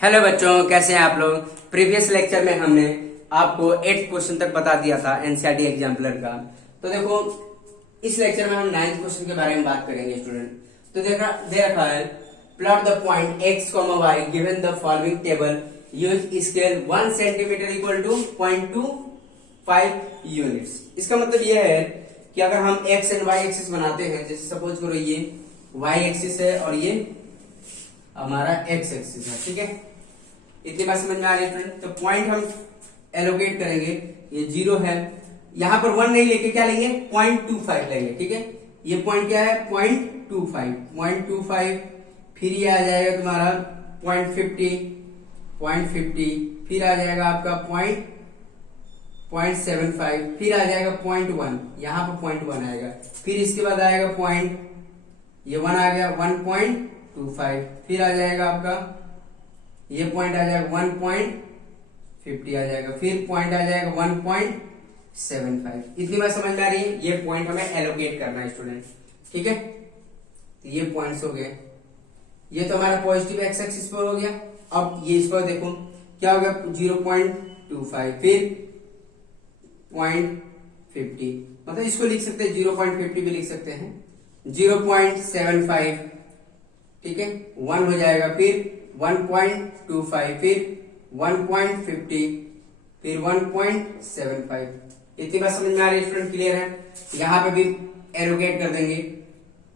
Hello बच्चों, कैसे हैं आप लोग। प्रीवियस लेक्चर में हमने आपको 8th क्वेश्चन तक बता दिया था एनसीईआरटी एग्जाम्पलर का। तो देखो इस लेक्चर में हम 9th क्वेश्चन के बारे में बात करेंगे स्टूडेंट। तो दे रखा है plot the point x, y given the following table use scale 1 centimetre equal to 0.25 units. इसका मतलब यह है कि अगर हम x एंड y एक्सिस बनाते हैं, जैसे सपोज करो ये y एक्सिस है और ये हमारा x एक्सिस है, ठीक है। इतनी बात समझ में आ रही है फ्रेंड। तो पॉइंट हम एलोकेट करेंगे, ये 0 है, यहां पर 1 नहीं लेके क्या लेंगे 0.25 लेंगे, ठीक है। ये पॉइंट क्या है 0.25, फिर ये आ जाएगा तुम्हारा 0.50, फिर आ जाएगा आपका 0.75, फिर आ जाएगा 0.1, यहां पर 0.1 आएगा, फिर इसके बाद आएगा ये 1 आ गया 1.25, फिर आ जाएगा आपका ये पॉइंट आ जाएगा 1.50 आ जाएगा, फिर पॉइंट आ जाएगा 1.75। इतनी बात समझ में आ रही है। ये पॉइंट हमें एलोकेट करना है स्टूडेंट, ठीक है। तो ये पॉइंट्स हो गए, ये तो हमारा पॉजिटिव एक्स एक्सिस पर हो गया। अब ये इसको देखो क्या हो गया 0.25, फिर 0.50, मतलब इसको लिख सकते हैं 0.50 भी लिख सकते हैं, 0.75, ठीक है, 1 हो जाएगा, फिर 1.25, फिर 1.50, फिर 1.75। इतनी बात समझ में आ रही है स्टूडेंट, क्लियर है। यहां पे भी एलोकेट कर देंगे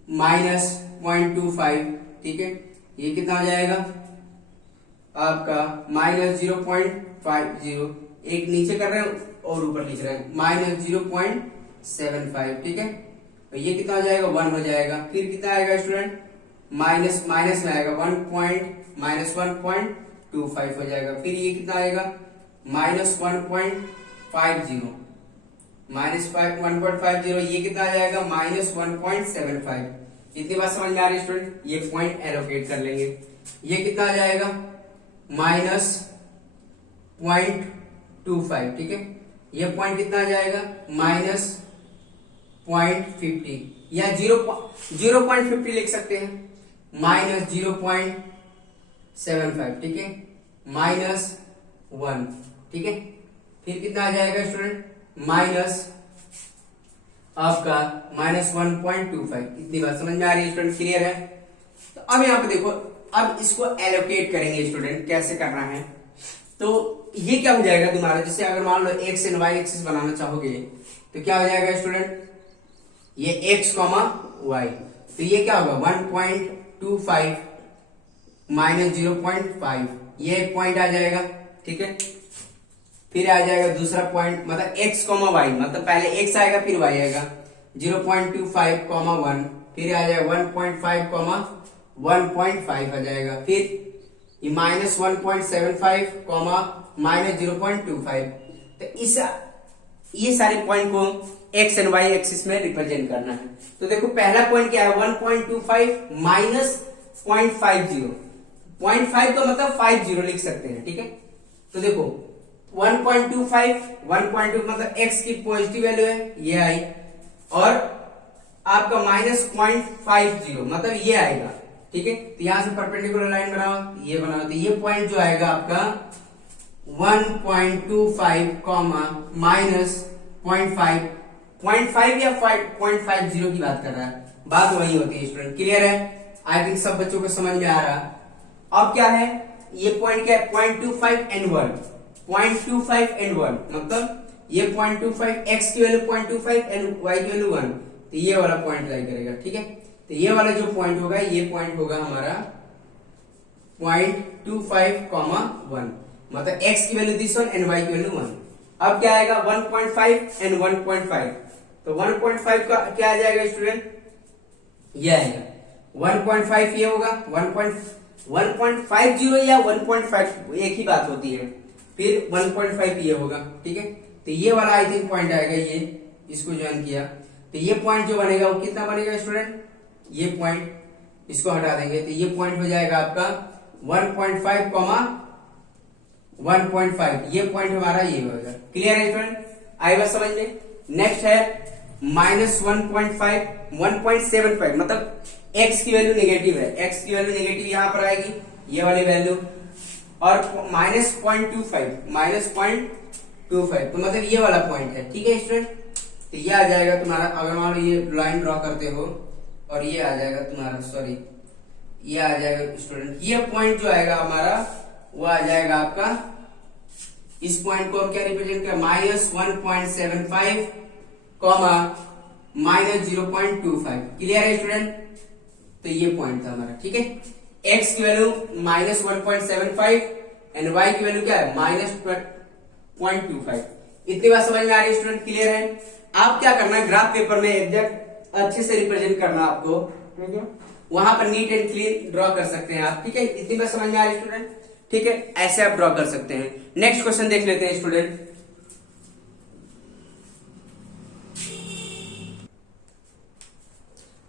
-0.25, ठीक है। ये कितना हो जाएगा आपका -0.50, एक नीचे कर रहे हैं और ऊपर लिख रहे हैं -0.75, ठीक है। तो ये कितना हो जाएगा 1 हो जाएगा, फिर कितना आएगा स्टूडेंट माइनस में आएगा -1.25 हो जाएगा, फिर ये कितना आएगा -1.50, ये कितना आ जाएगा -1.75। इतनी बात समझ में आ रही है स्टूडेंट। ये पॉइंट एलोकेट कर लेंगे, ये कितना आ जाएगा -0.25, ठीक है। ये पॉइंट कितना आ जाएगा -0.50 या 0.50 लिख सकते हैं, -0.75, ठीक है, -1, ठीक है। फिर कितना आ जाएगा स्टूडेंट आपका -1.25। इतनी बात समझ में आ रही है स्टूडेंट, क्लियर है। तो अब यहाँ पे देखो, अब इसको एलोकेट करेंगे स्टूडेंट, कैसे करना है। तो ये क्या हो जाएगा तुम्हारा, जैसे अगर मान लो एक्स एंड वाई एक्सिस बनाना चाहोगे तो क्या हो जाएगा स्टूडेंट, ये x, y, तो ये क्या होगा 1.25 -0.5, ये एक पॉइंट आ जाएगा, ठीक है। फिर आ जाएगा दूसरा पॉइंट, मतलब x, y, मतलब पहले x आएगा फिर y आएगा, 0.25, 1, फिर आ जाएगा 1.5, 1.5 आ जाएगा, फिर ये -1.75, -0.25। तो ये सारे पॉइंट को एक्स एंड वाई एक्सिस में रिप्रेजेंट करना है। तो देखो पहला पॉइंट क्या है 1.25 -0.50, 0.5 का मतलब 50 लिख सकते हैं, ठीक है। तो देखो 1.25 मतलब x की पॉजिटिव वैल्यू है, ये आई, और आपका -0.50 मतलब ये आएगा, ठीक है। तो यहां से परपेंडिकुलर लाइन बनाओ, ये बनाओ, तो ये पॉइंट जो आएगा आपका 1.25 -0.5 या 0.50 की बात कर रहा है, बात वही होती है स्टूडेंट, क्लियर है। आई थिंक सब बच्चों को समझ में आ रहा। अब क्या है ये पॉइंट क्या है 0.25 and 1, 0.25 and 1 मतलब ये 0.25 x की वैल्यू 0.25 एंड y की वैल्यू 1, तो ये वाला पॉइंट लाई करेगा, ठीक है। तो ये वाला जो पॉइंट होगा, ये पॉइंट होगा हमारा 0.25, 1, मतलब x की value this one and y की वैल्यू 1। अब क्या आएगा 1.5 एंड 1.5, तो 1.5 का क्या आ जाएगा स्टूडेंट, ये आएगा 1.5, ये होगा 1.50 या 1.5 एक ही बात होती है, फिर 1.5 ये होगा, ठीक है। तो ये वाला आई थिंक पॉइंट आएगा, ये इसको ज्वाइन किया, तो ये पॉइंट जो बनेगा वो कितना बनेगा स्टूडेंट, ये पॉइंट इसको हटा देंगे, तो ये पॉइंट हो जाएगा आपका 1.5, 1.5, ये पॉइंट हमारा ये होगा, क्लियर है स्टूडेंट, आई बात समझ में। नेक्स्ट है -1.5, 1.75 मतलब x की वैल्यू नेगेटिव है, x की वैल्यू नेगेटिव यहां पर आएगी, ये वाली वैल्यू, और -0.25 तो मतलब ये वाला पॉइंट है, ठीक है स्टूडेंट। तो ये आ जाएगा तुम्हारा, अगर मान लो ये लाइन ड्रॉ करते हो और ये आ जाएगा तुम्हारा, सॉरी ये आ जाएगा स्टूडेंट, ये पॉइंट जो आएगा हमारा वो आ जाएगा आपका, इस पॉइंट को हम क्या रिप्रेजेंट किया, -1.75 कॉमा -0.25। क्लियर है स्टूडेंट। तो ये पॉइंट था हमारा, ठीक है। x की वैल्यू -1.75 एंड y की वैल्यू क्या है, -0.25। इतनी बात समझ में आ रही है स्टूडेंट, क्लियर है। आप क्या करना है, ग्राफ पेपर में एग्जैक्ट अच्छे से रिप्रेजेंट करना आपको, ठीक है। वहां पर नीट एंड क्लीन ड्रॉ कर सकते हैं आप, ठीक है। इतनी बात समझ में आ रही है स्टूडेंट, ठीक है। ऐसे आप ड्रॉ कर सकते हैं। नेक्स्ट क्वेश्चन देख लेते हैं स्टूडेंट।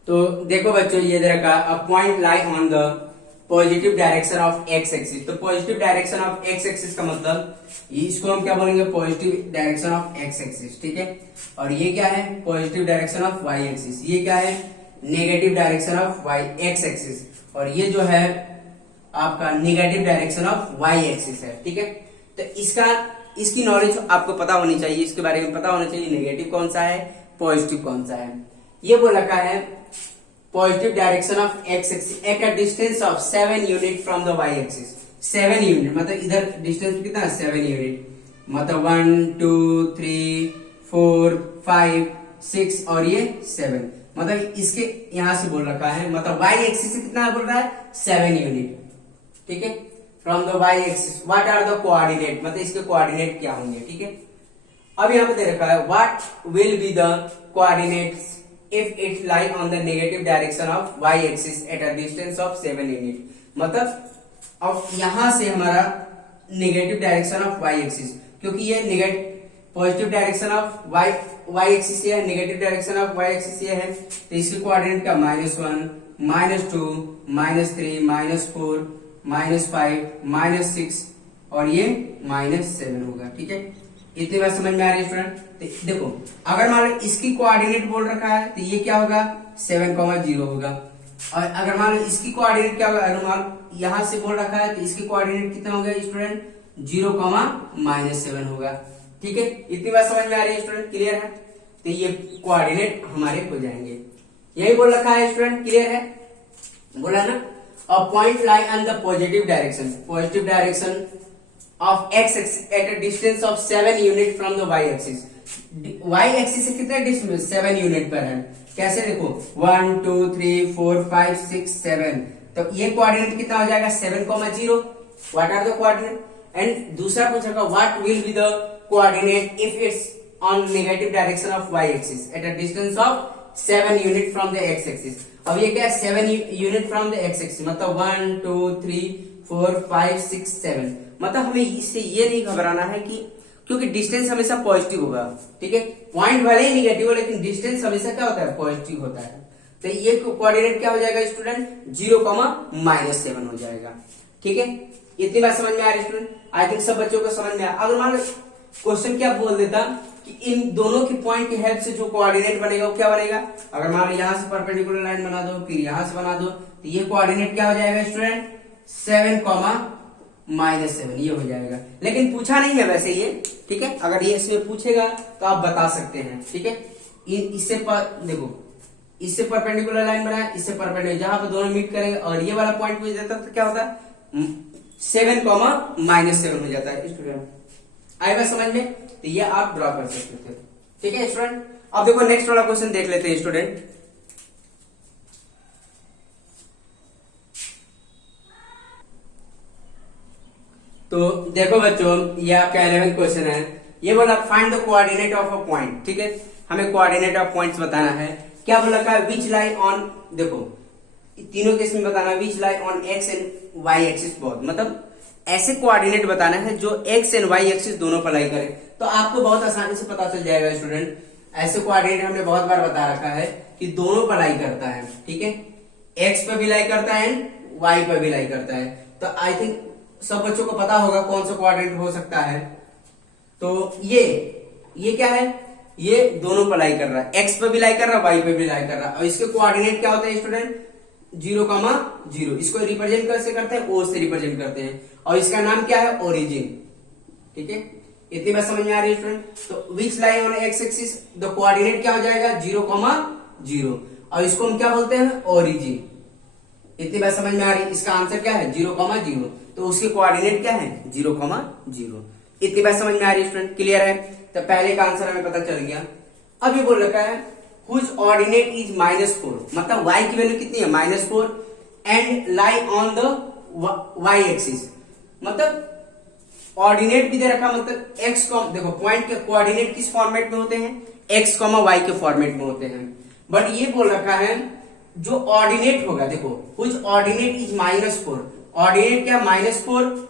तो देखो बच्चों, ये दे रखा, a point lie on the positive direction of X axis. तो positive direction of X axis का मतलब, इसको हम क्या बोलेंगे, positive direction of X axis, ठीक है। और ये क्या है, positive direction of Y axis. ये क्या है, negative direction of Y X axis. और ये जो है आपका negative direction of Y axis है, ठीक है। तो इसकी नॉलेज आपको पता होनी चाहिए, इसके बारे में पता होना चाहिए, नेगेटिव कौन सा है, पॉजिटिव कौन सा है। ये बोल रखा है positive direction of X axis at a distance of 7 unit from the Y axis. 7 unit मतलब इधर डिस्टेंस कितना है, 7 यूनिट, मतलब 1 2 3 4 5 6 और ये 7, मतलब इसके यहां से बोल रखा है, मतलब वाई एक्सिस से कितना बोल रहा है, 7 यूनिट, ठीक है, from the Y axis. What are the coordinate, मतलब इसके कोऑर्डिनेट क्या होंगे, ठीक है। अब यहाँ पे दे रखा है what will be the coordinates if it lie on the negative direction of y axis at a distance of 7 unit। मतलब अब यहां से हमारा negative direction of y axis, क्योंकि ये negative positive direction of y axis ये है, negative direction of y axis ये है, तो इसके कोऑर्डिनेट का -1 -2 -3 -4 -5 -6 और ये -7 होगा, ठीक है। इतनी बात समझ में आ रही है स्टूडेंट। देखो अगर मान लो इसकी कोऑर्डिनेट बोल रखा है तो ये क्या होगा, 7,0 होगा। और अगर मान लो इसकी कोऑर्डिनेट क्या होगा, अगर मान यहां से बोल रखा है तो इसकी कोऑर्डिनेट कितना होगा स्टूडेंट, 0,-7 होगा, ठीक है। इतनी बात समझ में आ रही है स्टूडेंट, क्लियर है। तो ये कोऑर्डिनेट हमारे हो जाएंगे, यही बोल रखा है स्टूडेंट, क्लियर है, बोला ना। अ point lie on the positive direction of x axis at a distance of 7 unit from the y axis। y axis से कितना डिस्टेंस, 7 यूनिट पर है। कैसे देखो 1 2 3 4 5 6 7, तो ये कोऑर्डिनेट कितना हो जाएगा, 7,0। What are the coordinate, and दूसरा पूछेगा what will be the coordinate if it's on negative direction of y axis at a distance of 7 unit from the x axis। अब ये क्या है, 7 unit from the x axis, मतलब 1 2 3 4 5 6 7। मतलब हमें इससे ये नहीं घबराना है कि, क्योंकि डिस्टेंस हमेशा पॉजिटिव होगा, ठीक है। पॉइंट भले ही निगेटिव हो लेकिन डिस्टेंस हमेशा क्या होता है, पॉजिटिव होता है। तो ये कोऑर्डिनेट क्या हो जाएगा स्टूडेंट, 0,-7 हो जाएगा, ठीक है। इतनी बात समझ में आ रही है स्टूडेंट, आई थिंक सब बच्चों को समझ में आ। अगर मान लो क्वेश्चन क्या बोल देता कि इन दोनों की पॉइंट की हेल्प से जो कोऑर्डिनेट बनेगा वो क्या बनेगा, अगर मान लो यहां से परपेंडिकुलर लाइन बना दो, फिर यहां से बना दो, तो ये कोऑर्डिनेट क्या हो जाएगा स्टूडेंट, 7,-7 ये हो जाएगा। लेकिन पूछा नहीं है वैसे ये, ठीक है। अगर ये इसमें पूछेगा तो आप बता सकते हैं, ठीक है। इससे देखो इससे परपेंडिकुलर लाइन बनाया, इससे परपेंडिकुलर, जहां पर दोनों मीट करेंगे और ये वाला पॉइंट पूछ देता तो क्या होता है, 7,-7 हो जाता है स्टूडेंट। आएगा समझ में, तो ये आप ड्रॉ कर सकते थे, ठीक है स्टूडेंट। अब देखो नेक्स्ट वाला क्वेश्चन देख लेते हैं स्टूडेंट। तो देखो बच्चों, ये आपका 11th क्वेश्चन है। ये बोला find the coordinate of a point, ठीक है। हमें कोऑर्डिनेट ऑफ पॉइंट्स बताना है। क्या बोला का, विच लाई ऑन, देखो तीनों केस में बताना, which lie on X and Y axis both, मतलब ऐसे कोऑर्डिनेट बताना है जो एक्स एंड वाई एक्सिस दोनों पर लाई करे। तो आपको बहुत आसानी से पता चल जाएगा स्टूडेंट, ऐसे कोऑर्डिनेट हमने बहुत बार बता रखा है कि दोनों पर लाई करता है, ठीक है। एक्स पे भी लाई करता है एंड वाई पे भी लाई करता है। तो आई थिंक सब बच्चों को पता होगा कौन सा कोऑर्डिनेट हो सकता है। तो ये क्या है, ये दोनों पर लाई कर रहा है, एक्स पे भी लाई कर रहा है, वाई पे भी लाई कर रहा है। और इसके कोऑर्डिनेट क्या होते हैं स्टूडेंट, 0,0। इसको रिप्रेजेंट कैसे करते हैं, ओ से रिप्रेजेंट करते हैं, और इसका नाम क्या है, ओरिजिन। ठीक है, इतनी बात समझ में आ रही है स्टूडेंट। तो which lie on X axis, the coordinate क्या हो जाएगा, 0,0, और इसको हम क्या बोलते हैं, ओरिजिन। इतनी बात समझ में आ रही है। इसका आंसर क्या है, 0,0, तो उसके कोऑर्डिनेट क्या है, 0,0। इतनी बात समझ में आ रही है स्टूडेंट, क्लियर है। तो पहले का आंसर हमें पता चल गया। अब ये बोल रखा है हुज ऑर्डिनेट इज -4, मतलब y की वैल्यू कितनी है, -4, and lie on the y axis, मतलब ऑर्डिनेट भी दे रखा, मतलब x, देखो पॉइंट के कोऑर्डिनेट किस फॉर्मेट में होते हैं, x, y के फॉर्मेट में होते हैं। बट ये बोल रखा है जो ऑर्डिनेट होगा, देखो हुज ऑर्डिनेट इज -4, ऑर्डिनेट क्या, -4,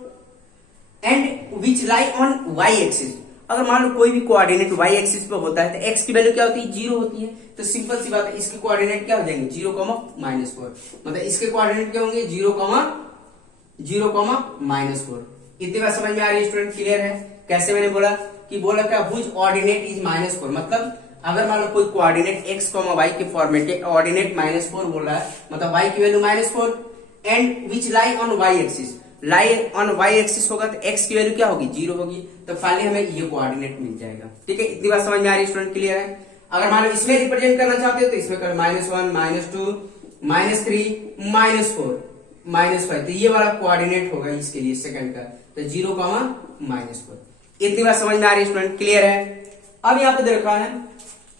and which lie on y axis. अगर मान लो कोई भी कोऑर्डिनेट y एक्सिस पे होता है तो x की वैल्यू क्या होती है, 0 होती है। तो सिंपल सी बात है, इसके कोऑर्डिनेट क्या हो जाएंगे, 0,-4, मतलब इसके कोऑर्डिनेट क्या होंगे, 0,0,-4। इतनी बात समझ में आ रही है स्टूडेंट, क्लियर है। कैसे मैंने बोला कि बोला क्या, हुज ऑर्डिनेट इज -4, मतलब अगर मान लो कोई कोऑर्डिनेट x, y के फॉर्मेट के ऑर्डिनेट -4 बोल रहा है, मतलब y की value -4, and which lie on y axis, lie on y axis होगा तो x की वैल्यू क्या होगी, 0 होगी। तो फाइनली हमें ये कोऑर्डिनेट मिल जाएगा। ठीक है, इतनी बात समझ में आ रही है स्टूडेंट, क्लियर है। अगर मान लो इसमें रिप्रेजेंट करना चाहते हो तो इसमें कर -1, -2, -3, -4, -5, तो ये वाला कोऑर्डिनेट होगा इसके लिए सेकंड का, तो 0,-4। इतनी बात समझ में आ रही है स्टूडेंट, क्लियर है। अब यहाँ पे दे रखा है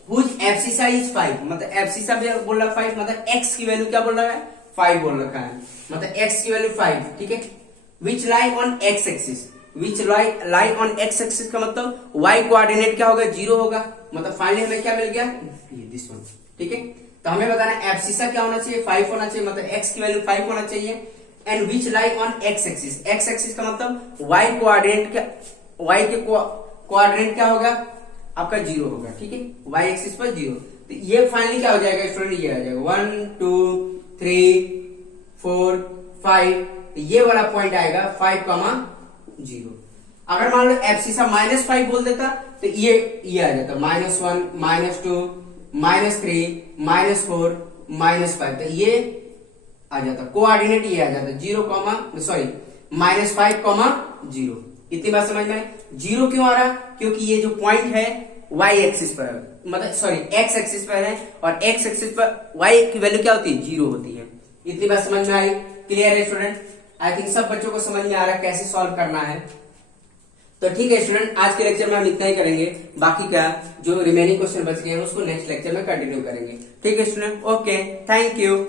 हुज एब्सिसा इज 5, मतलब एब्सिसा बोल रहा है 5, मतलब x की वैल्यू क्या बोल रहा है, 5 बोल रखा है, मतलब x की वैल्यू 5। ठीक है, which lie on x axis, which lie on x axis का मतलब y कोऑर्डिनेट क्या होगा, 0 होगा, मतलब फाइनली हमें क्या मिल गया, ये दिस वन। ठीक है, तो हमें बताना है एब्सिसा क्या होना चाहिए, 5 होना चाहिए, मतलब x की वैल्यू 5 होना चाहिए, and which lie on x axis, x axis का मतलब y कोऑर्डिनेट क्या, y के कोऑर्डिनेट क्या होगा आपका, 0 होगा। ठीक है, y एक्सिस पर 0, तो ये फाइनली क्या हो जाएगा स्टूडेंट, ये आ जाएगा 1, 2, 3, 4, 5, ये वाला पॉइंट आएगा 5,0। अगर मान लो एब्सिसा -5 बोल देता तो ये आ जाता -1, -2, -3, -4, -5, तो ये आ जाता, कोऑर्डिनेट ये आ जाता 5,0। इतनी बात समझ में, 0 क्यों आ रहा, क्योंकि ये जो पॉइंट है y एक्सिस पर, मतलब सॉरी x एक्सिस पर है, और x एक्सिस पर y की वैल्यू क्या होती है, 0 होती है। इतनी बात समझ में आई, क्लियर है स्टूडेंट। आई थिंक सब बच्चों को समझ में आ रहा है कैसे सॉल्व करना है। तो ठीक है स्टूडेंट, आज के लेक्चर में हम इतना ही करेंगे, बाकी का जो रिमेनिंग क्वेश्चन बच गए हैं उसको नेक्स्ट लेक्चर में कंटिन्यू करेंगे। ठीक है स्टूडेंट, ओके, थैंक यू।